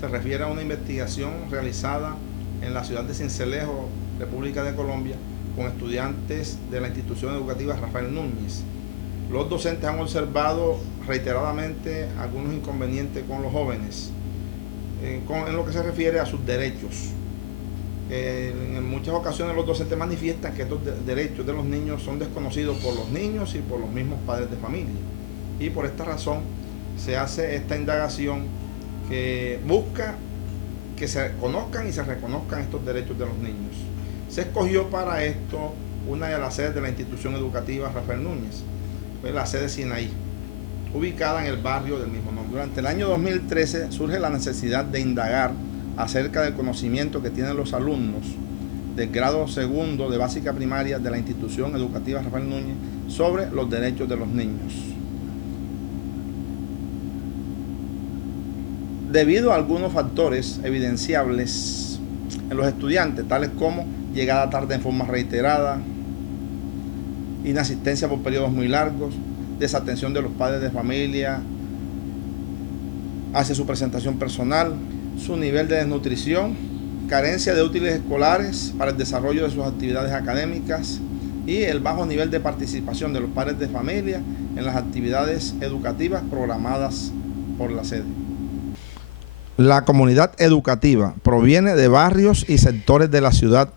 se refiere a una investigación realizada en la ciudad de Sincelejo, República de Colombia, con estudiantes de la institución educativa Rafael Núñez. Los docentes han observado reiteradamente algunos inconvenientes con los jóvenes en lo que se refiere a sus derechos. En muchas ocasiones los docentes manifiestan que estos derechos de los niños son desconocidos por los niños y por los mismos padres de familia. Y por esta razón se hace esta indagación que busca que se conozcan y se reconozcan estos derechos de los niños. Se escogió para esto una de las sedes de la institución educativa Rafael Núñez, la sede Sinaí, ubicada en el barrio del mismo nombre. Durante el año 2013 surge la necesidad de indagar acerca del conocimiento que tienen los alumnos del grado segundo de básica primaria de la institución educativa Rafael Núñez sobre los derechos de los niños. Debido a algunos factores evidenciables en los estudiantes, tales como llegada tarde en forma reiterada, inasistencia por periodos muy largos, desatención de los padres de familia hacia su presentación personal, su nivel de desnutrición, carencia de útiles escolares para el desarrollo de sus actividades académicas y el bajo nivel de participación de los padres de familia en las actividades educativas programadas por la sede. La comunidad educativa proviene de barrios y sectores de la ciudad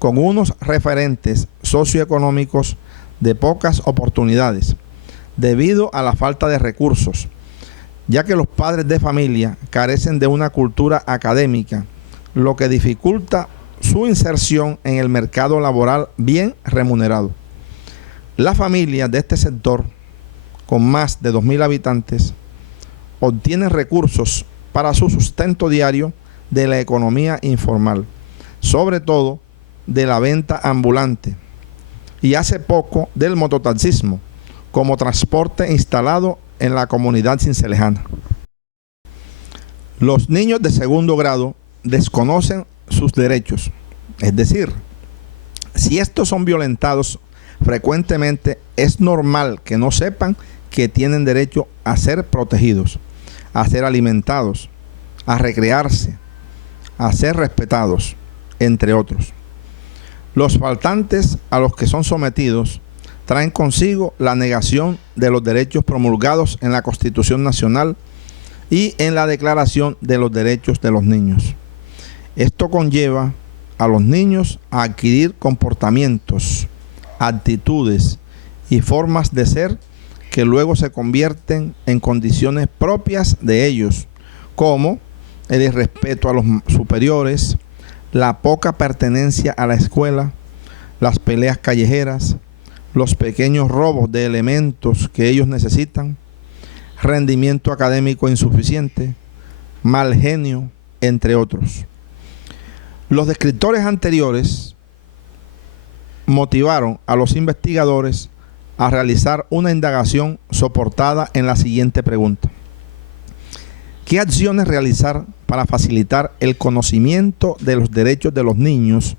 con unos referentes socioeconómicos de pocas oportunidades, debido a la falta de recursos, ya que los padres de familia carecen de una cultura académica, lo que dificulta su inserción en el mercado laboral bien remunerado. Las familias de este sector, con más de 2.000 habitantes, obtienen recursos para su sustento diario de la economía informal, sobre todo de la venta ambulante, y hace poco del mototaxismo como transporte instalado en la comunidad cincelejana. Los niños de segundo grado desconocen sus derechos, es decir, si estos son violentados frecuentemente, es normal que no sepan que tienen derecho a ser protegidos, a ser alimentados, a recrearse, a ser respetados, entre otros. Los faltantes a los que son sometidos traen consigo la negación de los derechos promulgados en la Constitución Nacional y en la Declaración de los Derechos de los Niños. Esto conlleva a los niños a adquirir comportamientos, actitudes y formas de ser que luego se convierten en condiciones propias de ellos, como el irrespeto a los superiores, la poca pertenencia a la escuela, las peleas callejeras, los pequeños robos de elementos que ellos necesitan, rendimiento académico insuficiente, mal genio, entre otros. Los descriptores anteriores motivaron a los investigadores a realizar una indagación soportada en la siguiente pregunta: ¿qué acciones realizar para facilitar el conocimiento de los derechos de los niños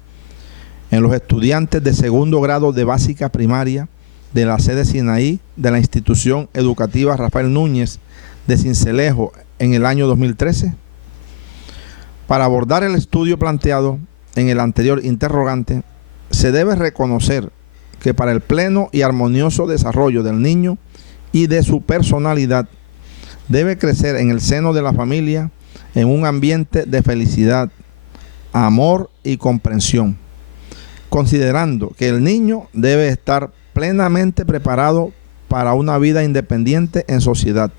en los estudiantes de segundo grado de básica primaria de la sede Sinaí de la institución educativa Rafael Núñez de Sincelejo en el año 2013? Para abordar el estudio planteado en el anterior interrogante, se debe reconocer que para el pleno y armonioso desarrollo del niño y de su personalidad, debe crecer en el seno de la familia en un ambiente de felicidad, amor y comprensión, considerando que el niño debe estar plenamente preparado para una vida independiente en sociedad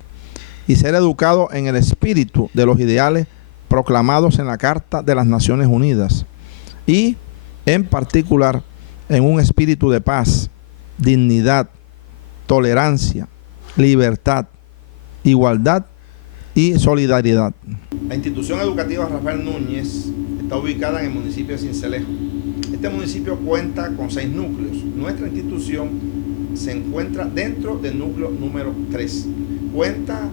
y ser educado en el espíritu de los ideales proclamados en la Carta de las Naciones Unidas y, en particular, en un espíritu de paz, dignidad, tolerancia, libertad, igualdad y solidaridad. La institución educativa Rafael Núñez está ubicada en el municipio de Sincelejo. Este municipio cuenta con 6 núcleos. Nuestra institución se encuentra dentro del núcleo número 3. Cuenta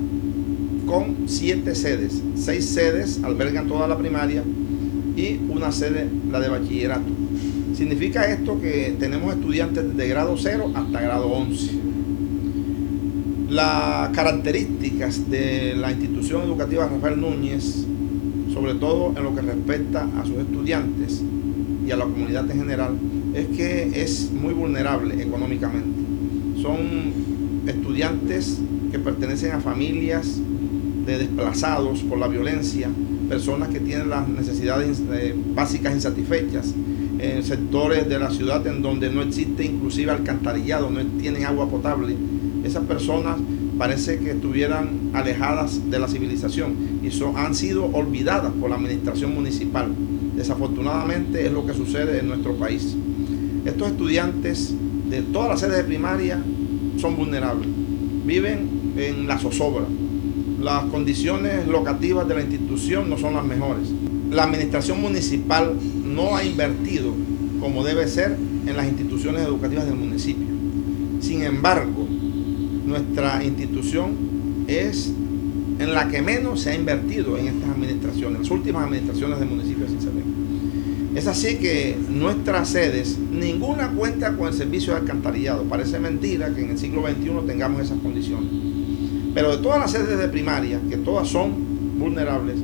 con 7 sedes. 6 sedes albergan toda la primaria y una sede, la de bachillerato. Significa esto que tenemos estudiantes de grado 0 hasta grado 11. Las características de la institución educativa Rafael Núñez sobre todo en lo que respecta a sus estudiantes y a la comunidad en general, es que es muy vulnerable económicamente. Son estudiantes que pertenecen a familias de desplazados por la violencia, personas que tienen las necesidades básicas insatisfechas, en sectores de la ciudad en donde no existe inclusive alcantarillado, no tienen agua potable. Esas personas parece que estuvieran alejadas de la civilización y han sido olvidadas por la administración municipal. Desafortunadamente es lo que sucede en nuestro país. Estos estudiantes de todas las sedes de primaria son vulnerables, viven en la zozobra. Las condiciones locativas de la institución no son las mejores. La administración municipal no ha invertido como debe ser en las instituciones educativas del municipio. Sin embargo, nuestra institución es en la que menos se ha invertido en estas administraciones, las últimas administraciones del municipio de Sincelejo. Es así que nuestras sedes, ninguna cuenta con el servicio de alcantarillado. Parece mentira que en el siglo XXI tengamos esas condiciones. Pero de todas las sedes de primaria, que todas son vulnerables,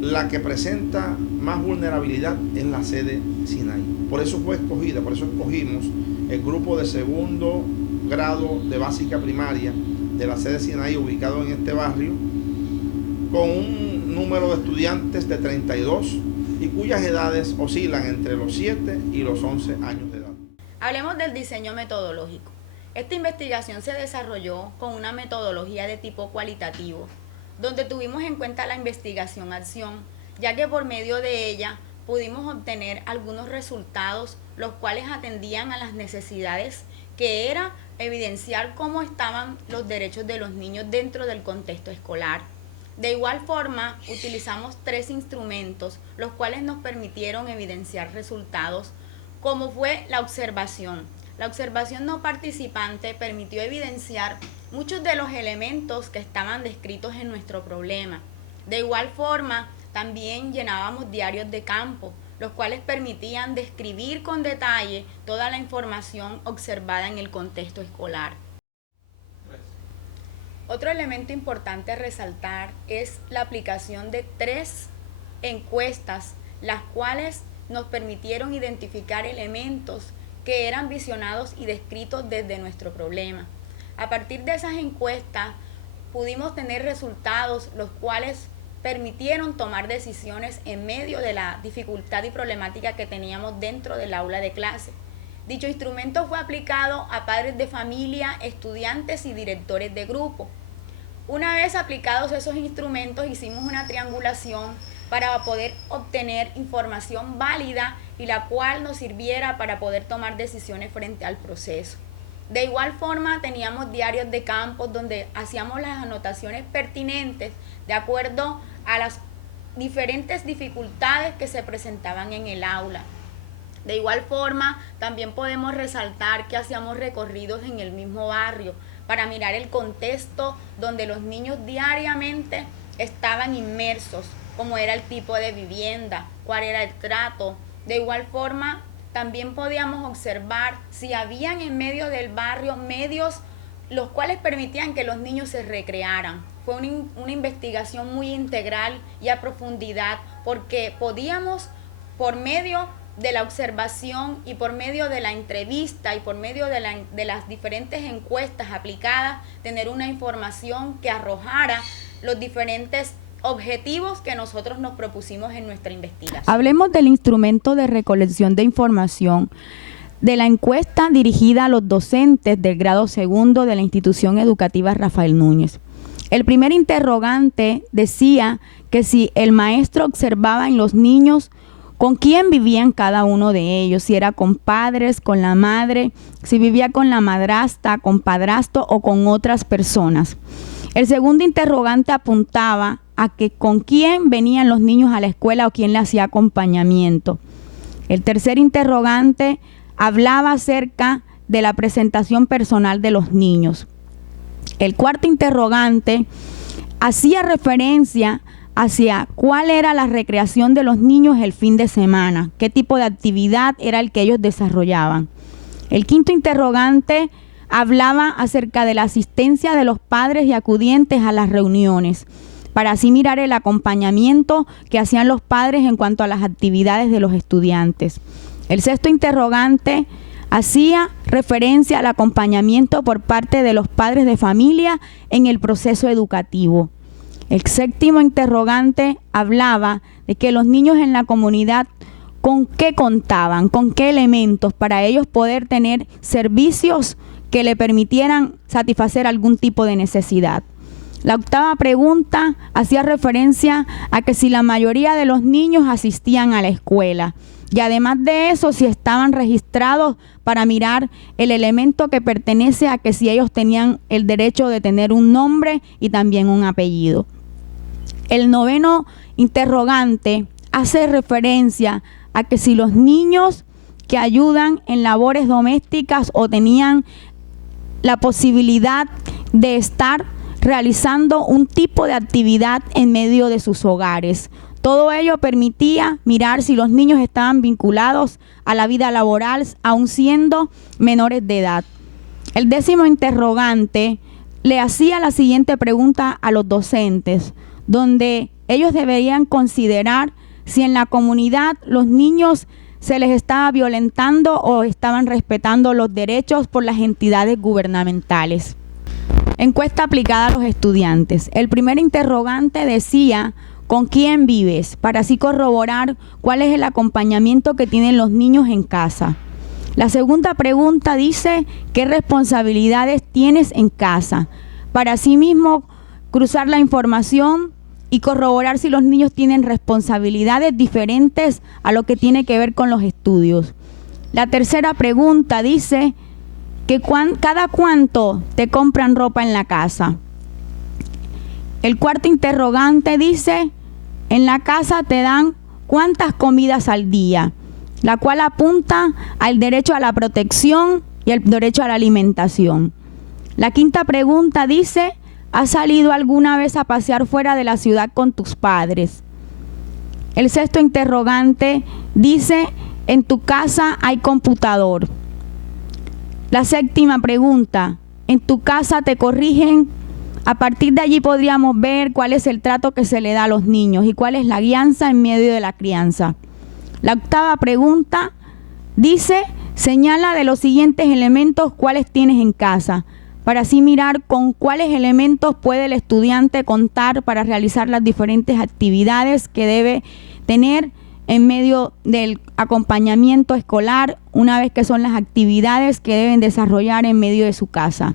la que presenta más vulnerabilidad es la sede Sinaí. Por eso fue escogida, por eso escogimos el grupo de segundo grado de básica primaria de la sede Sinaí, ubicado en este barrio, con un número de estudiantes de 32 y cuyas edades oscilan entre los 7 y los 11 años de edad. Hablemos del diseño metodológico. Esta investigación se desarrolló con una metodología de tipo cualitativo, donde tuvimos en cuenta la investigación-acción, ya que por medio de ella pudimos obtener algunos resultados, los cuales atendían a las necesidades, que era evidenciar cómo estaban los derechos de los niños dentro del contexto escolar. De igual forma, utilizamos 3 instrumentos, los cuales nos permitieron evidenciar resultados, como fue la observación. La observación no participante permitió evidenciar muchos de los elementos que estaban descritos en nuestro problema. De igual forma, también llenábamos diarios de campo, los cuales permitían describir con detalle toda la información observada en el contexto escolar. Otro elemento importante a resaltar es la aplicación de 3 encuestas, las cuales nos permitieron identificar elementos que eran visionados y descritos desde nuestro problema. A partir de esas encuestas pudimos tener resultados los cuales permitieron tomar decisiones en medio de la dificultad y problemática que teníamos dentro del aula de clase. Dicho instrumento fue aplicado a padres de familia, estudiantes y directores de grupo. Una vez aplicados esos instrumentos, hicimos una triangulación para poder obtener información válida y la cual nos sirviera para poder tomar decisiones frente al proceso. De igual forma, teníamos diarios de campo donde hacíamos las anotaciones pertinentes de acuerdo a las diferentes dificultades que se presentaban en el aula. De igual forma, también podemos resaltar que hacíamos recorridos en el mismo barrio para mirar el contexto donde los niños diariamente estaban inmersos, cómo era el tipo de vivienda, cuál era el trato. De igual forma, también podíamos observar si habían en medio del barrio medios los cuales permitían que los niños se recrearan. Fue una investigación muy integral y a profundidad, porque podíamos, por medio de la observación y por medio de la entrevista y por medio de las diferentes encuestas aplicadas, tener una información que arrojara los diferentes objetivos que nosotros nos propusimos en nuestra investigación. Hablemos del instrumento de recolección de información de la encuesta dirigida a los docentes del grado segundo de la institución educativa Rafael Núñez. El primer interrogante decía que si el maestro observaba en los niños con quién vivían cada uno de ellos, si era con padres, con la madre, si vivía con la madrastra, con padrastro o con otras personas. El segundo interrogante apuntaba a que con quién venían los niños a la escuela o quién le hacía acompañamiento. El tercer interrogante hablaba acerca de la presentación personal de los niños. El cuarto interrogante hacía referencia hacia cuál era la recreación de los niños el fin de semana, qué tipo de actividad era el que ellos desarrollaban. El quinto interrogante hablaba acerca de la asistencia de los padres y acudientes a las reuniones. para así mirar el acompañamiento que hacían los padres en cuanto a las actividades de los estudiantes. El sexto interrogante hacía referencia al acompañamiento por parte de los padres de familia en el proceso educativo. El séptimo interrogante hablaba de que los niños en la comunidad con qué contaban, con qué elementos para ellos poder tener servicios que le permitieran satisfacer algún tipo de necesidad. La octava pregunta hacía referencia a que si la mayoría de los niños asistían a la escuela y además de eso si estaban registrados para mirar el elemento que pertenece a que si ellos tenían el derecho de tener un nombre y también un apellido. El noveno interrogante hace referencia a que si los niños que ayudan en labores domésticas o tenían la posibilidad de estar realizando un tipo de actividad en medio de sus hogares. Todo ello permitía mirar si los niños estaban vinculados a la vida laboral, aun siendo menores de edad. El décimo interrogante le hacía la siguiente pregunta a los docentes, donde ellos deberían considerar si en la comunidad los niños se les estaba violentando o estaban respetando los derechos por las entidades gubernamentales. Encuesta aplicada a los estudiantes. El primer interrogante decía ¿con quién vives? Para así corroborar cuál es el acompañamiento que tienen los niños en casa. La segunda pregunta dice ¿qué responsabilidades tienes en casa? Para así mismo cruzar la información y corroborar si los niños tienen responsabilidades diferentes a lo que tiene que ver con los estudios. La tercera pregunta dice que cada cuánto te compran ropa en la casa. El cuarto interrogante dice, en la casa te dan cuántas comidas al día, la cual apunta al derecho a la protección y el derecho a la alimentación. La quinta pregunta dice, ¿has salido alguna vez a pasear fuera de la ciudad con tus padres? El sexto interrogante dice, ¿en tu casa hay computador? La séptima pregunta, ¿en tu casa te corrigen? A partir de allí podríamos ver cuál es el trato que se le da a los niños y cuál es la guianza en medio de la crianza. La octava pregunta dice, señala de los siguientes elementos cuáles tienes en casa, para así mirar con cuáles elementos puede el estudiante contar para realizar las diferentes actividades que debe tener en medio del acompañamiento escolar, una vez que son las actividades que deben desarrollar en medio de su casa.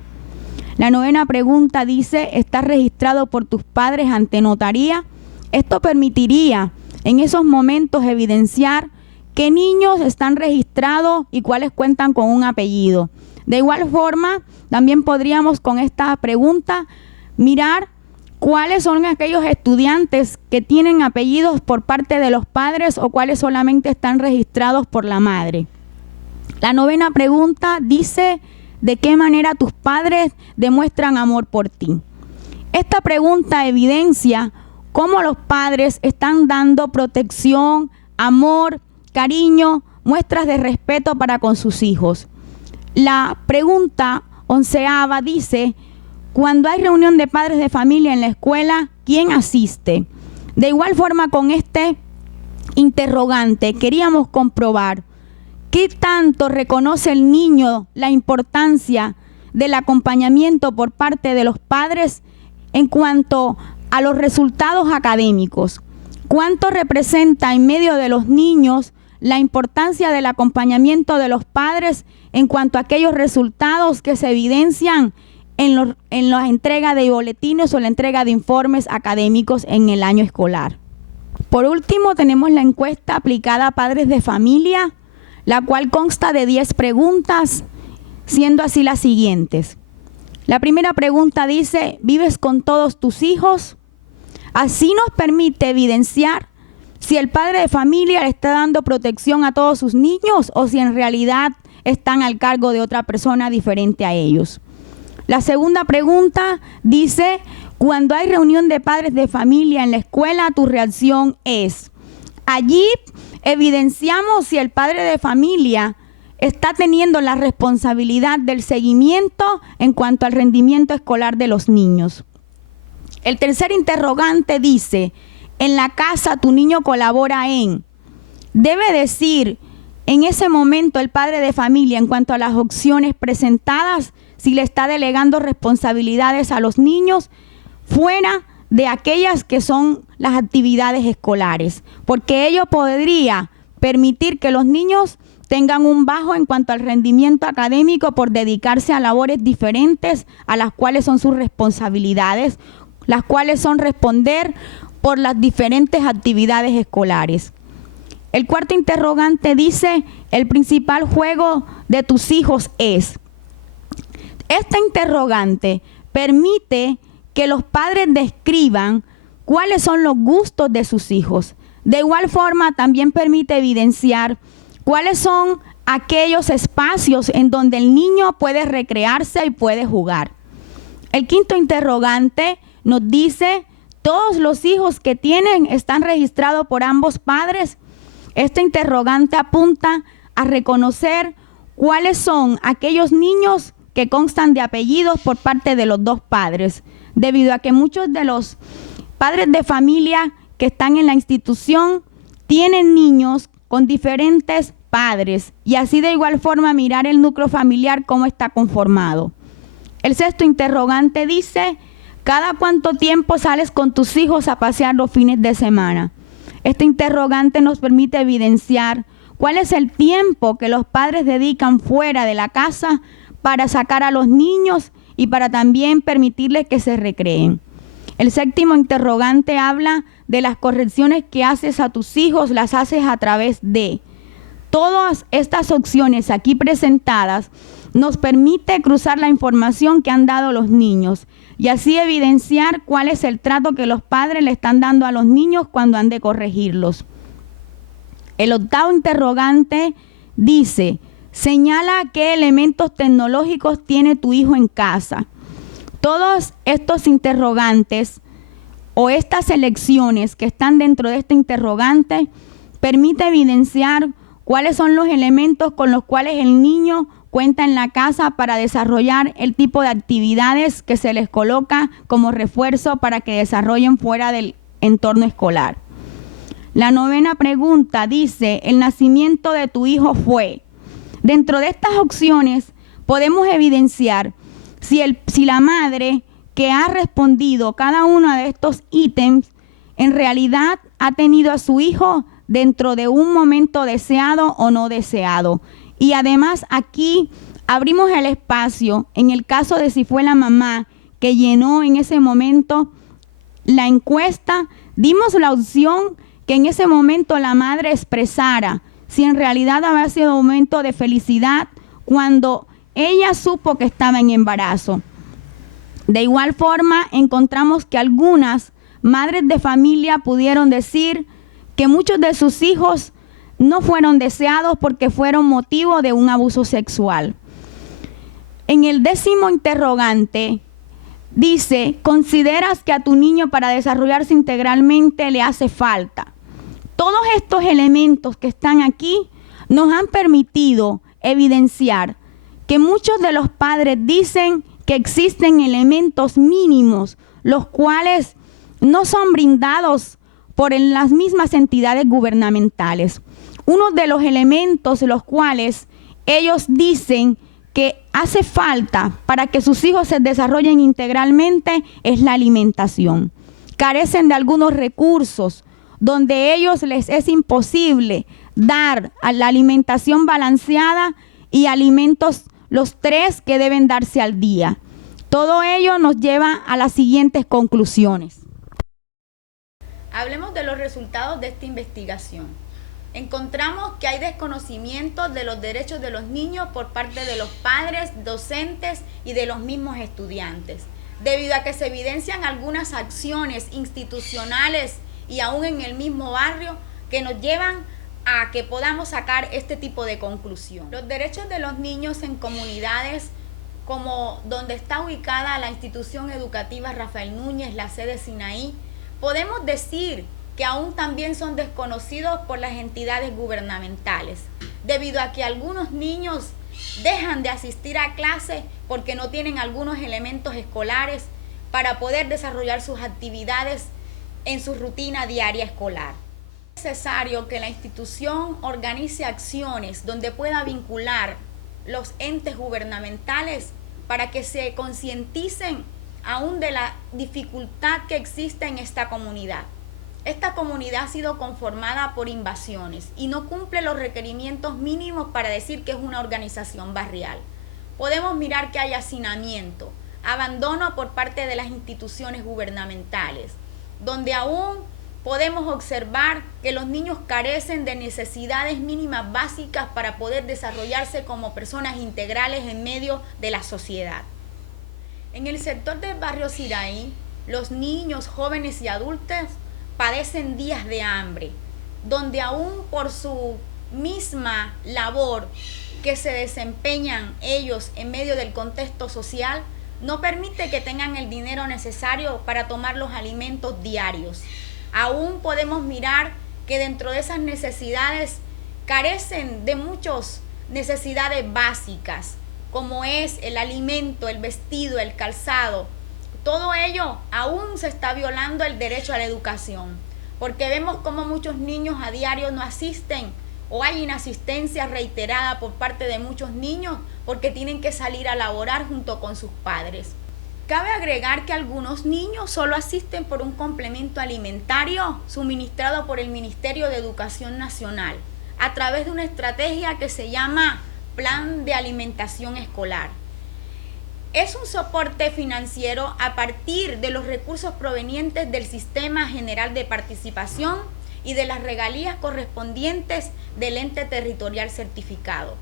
La novena pregunta dice, ¿estás registrado por tus padres ante notaría? Esto permitiría en esos momentos evidenciar qué niños están registrados y cuáles cuentan con un apellido. De igual forma, también podríamos con esta pregunta mirar cuáles son aquellos estudiantes que tienen apellidos por parte de los padres o cuáles solamente están registrados por la madre. La novena pregunta dice, ¿de qué manera tus padres demuestran amor por ti? Esta pregunta evidencia cómo los padres están dando protección, amor, cariño, muestras de respeto para con sus hijos. La pregunta 11ª dice, cuando hay reunión de padres de familia en la escuela, ¿quién asiste? De igual forma, con este interrogante queríamos comprobar qué tanto reconoce el niño la importancia del acompañamiento por parte de los padres en cuanto a los resultados académicos. ¿Cuánto representa en medio de los niños la importancia del acompañamiento de los padres en cuanto a aquellos resultados que se evidencian en la entrega de boletines o la entrega de informes académicos en el año escolar? Por último, tenemos la encuesta aplicada a padres de familia, la cual consta de 10 preguntas, siendo así las siguientes. La primera pregunta dice, ¿vives con todos tus hijos? Así nos permite evidenciar si el padre de familia le está dando protección a todos sus niños o si en realidad están al cargo de otra persona diferente a ellos. La segunda pregunta dice, cuando hay reunión de padres de familia en la escuela, tu reacción es. Allí evidenciamos si el padre de familia está teniendo la responsabilidad del seguimiento en cuanto al rendimiento escolar de los niños. El tercer interrogante dice, en la casa tu niño colabora en. Debe decir en ese momento el padre de familia en cuanto a las opciones presentadas, si le está delegando responsabilidades a los niños fuera de aquellas que son las actividades escolares, porque ello podría permitir que los niños tengan un bajo en cuanto al rendimiento académico por dedicarse a labores diferentes a las cuales son sus responsabilidades, las cuales son responder por las diferentes actividades escolares. El cuarto interrogante dice, el principal juego de tus hijos es. Esta interrogante permite que los padres describan cuáles son los gustos de sus hijos. De igual forma, también permite evidenciar cuáles son aquellos espacios en donde el niño puede recrearse y puede jugar. El quinto interrogante nos dice, ¿todos los hijos que tienen están registrados por ambos padres? Este interrogante apunta a reconocer cuáles son aquellos niños que constan de apellidos por parte de los dos padres, debido a que muchos de los padres de familia que están en la institución tienen niños con diferentes padres y así de igual forma mirar el núcleo familiar cómo está conformado. El sexto interrogante dice, ¿cada cuánto tiempo sales con tus hijos a pasear los fines de semana? Este interrogante nos permite evidenciar cuál es el tiempo que los padres dedican fuera de la casa para sacar a los niños y para también permitirles que se recreen. El séptimo interrogante habla de las correcciones que haces a tus hijos, las haces a través de. Todas estas opciones aquí presentadas nos permite cruzar la información que han dado los niños y así evidenciar cuál es el trato que los padres le están dando a los niños cuando han de corregirlos. El octavo interrogante dice, señala qué elementos tecnológicos tiene tu hijo en casa. Todos estos interrogantes o estas elecciones que están dentro de este interrogante permite evidenciar cuáles son los elementos con los cuales el niño cuenta en la casa para desarrollar el tipo de actividades que se les coloca como refuerzo para que desarrollen fuera del entorno escolar. La novena pregunta dice, el nacimiento de tu hijo fue. Dentro de estas opciones podemos evidenciar si la madre que ha respondido cada uno de estos ítems en realidad ha tenido a su hijo dentro de un momento deseado o no deseado. Y además aquí abrimos el espacio en el caso de si fue la mamá que llenó en ese momento la encuesta, dimos la opción que en ese momento la madre expresara si en realidad había sido un momento de felicidad cuando ella supo que estaba en embarazo. De igual forma, encontramos que algunas madres de familia pudieron decir que muchos de sus hijos no fueron deseados porque fueron motivo de un abuso sexual. En el décimo interrogante dice, ¿consideras que a tu niño para desarrollarse integralmente le hace falta? Todos estos elementos que están aquí nos han permitido evidenciar que muchos de los padres dicen que existen elementos mínimos, los cuales no son brindados por las mismas entidades gubernamentales. Uno de los elementos los cuales ellos dicen que hace falta para que sus hijos se desarrollen integralmente es la alimentación. Carecen de algunos recursos donde ellos les es imposible dar a la alimentación balanceada y alimentos los 3 que deben darse al día. Todo ello nos lleva a las siguientes conclusiones. Hablemos de los resultados de esta investigación. Encontramos que hay desconocimiento de los derechos de los niños por parte de los padres, docentes y de los mismos estudiantes, debido a que se evidencian algunas acciones institucionales y aún en el mismo barrio que nos llevan a que podamos sacar este tipo de conclusión. Los derechos de los niños en comunidades como donde está ubicada la institución educativa Rafael Núñez, la sede Sinaí, podemos decir que aún también son desconocidos por las entidades gubernamentales, debido a que algunos niños dejan de asistir a clase porque no tienen algunos elementos escolares, para poder desarrollar sus actividades en su rutina diaria escolar. Es necesario que la institución organice acciones donde pueda vincular los entes gubernamentales para que se concienticen aún de la dificultad que existe en esta comunidad. Esta comunidad ha sido conformada por invasiones y no cumple los requerimientos mínimos para decir que es una organización barrial. Podemos mirar que hay hacinamiento, abandono por parte de las instituciones gubernamentales, donde aún podemos observar que los niños carecen de necesidades mínimas básicas para poder desarrollarse como personas integrales en medio de la sociedad. En el sector del barrio Siraí, los niños, jóvenes y adultos padecen días de hambre, donde aún por su misma labor que se desempeñan ellos en medio del contexto social, no permite que tengan el dinero necesario para tomar los alimentos diarios. Aún podemos mirar que dentro de esas necesidades carecen de muchas necesidades básicas, como es el alimento, el vestido, el calzado. Todo ello aún se está violando el derecho a la educación, porque vemos como muchos niños a diario no asisten o hay inasistencia reiterada por parte de muchos niños porque tienen que salir a laborar junto con sus padres. Cabe agregar que algunos niños solo asisten por un complemento alimentario suministrado por el Ministerio de Educación Nacional a través de una estrategia que se llama Plan de Alimentación Escolar. Es un soporte financiero a partir de los recursos provenientes del Sistema General de Participación y de las regalías correspondientes del ente territorial certificado.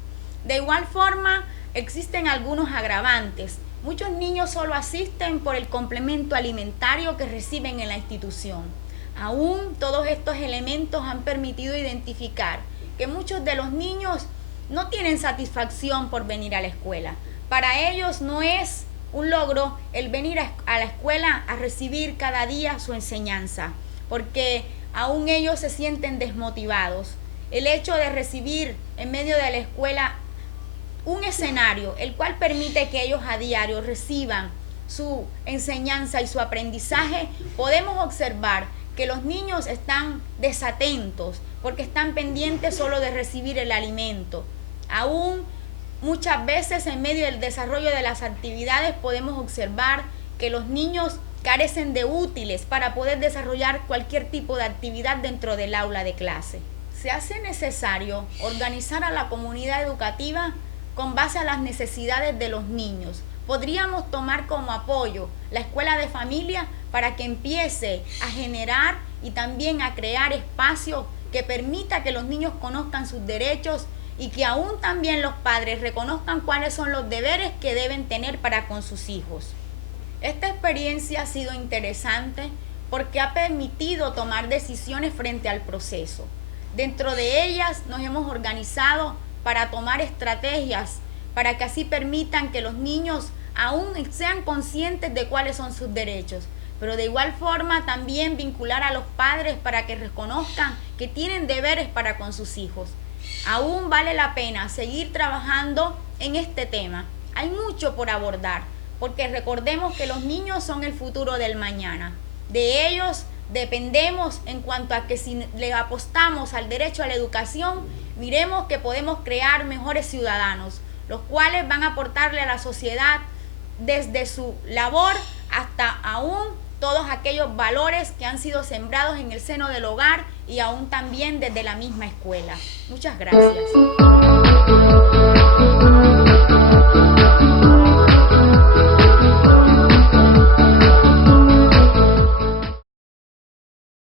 De igual forma, existen algunos agravantes. Muchos niños solo asisten por el complemento alimentario que reciben en la institución. Aún todos estos elementos han permitido identificar que muchos de los niños no tienen satisfacción por venir a la escuela. Para ellos no es un logro el venir a la escuela a recibir cada día su enseñanza, porque aún ellos se sienten desmotivados. El hecho de recibir en medio de la escuela un escenario el cual permite que ellos a diario reciban su enseñanza y su aprendizaje, podemos observar que los niños están desatentos porque están pendientes solo de recibir el alimento. Aún muchas veces en medio del desarrollo de las actividades podemos observar que los niños carecen de útiles para poder desarrollar cualquier tipo de actividad dentro del aula de clase. Se hace necesario organizar a la comunidad educativa con base a las necesidades de los niños. Podríamos tomar como apoyo la escuela de familia para que empiece a generar y también a crear espacios que permita que los niños conozcan sus derechos y que aún también los padres reconozcan cuáles son los deberes que deben tener para con sus hijos. Esta experiencia ha sido interesante porque ha permitido tomar decisiones frente al proceso. Dentro de ellas nos hemos organizado para tomar estrategias para que así permitan que los niños aún sean conscientes de cuáles son sus derechos, pero de igual forma también vincular a los padres para que reconozcan que tienen deberes para con sus hijos. Aún vale la pena seguir trabajando en este tema. Hay mucho por abordar, porque recordemos que los niños son el futuro del mañana. De ellos dependemos en cuanto a que si le apostamos al derecho a la educación, miremos que podemos crear mejores ciudadanos, los cuales van a aportarle a la sociedad desde su labor hasta aún todos aquellos valores que han sido sembrados en el seno del hogar y aún también desde la misma escuela. Muchas gracias.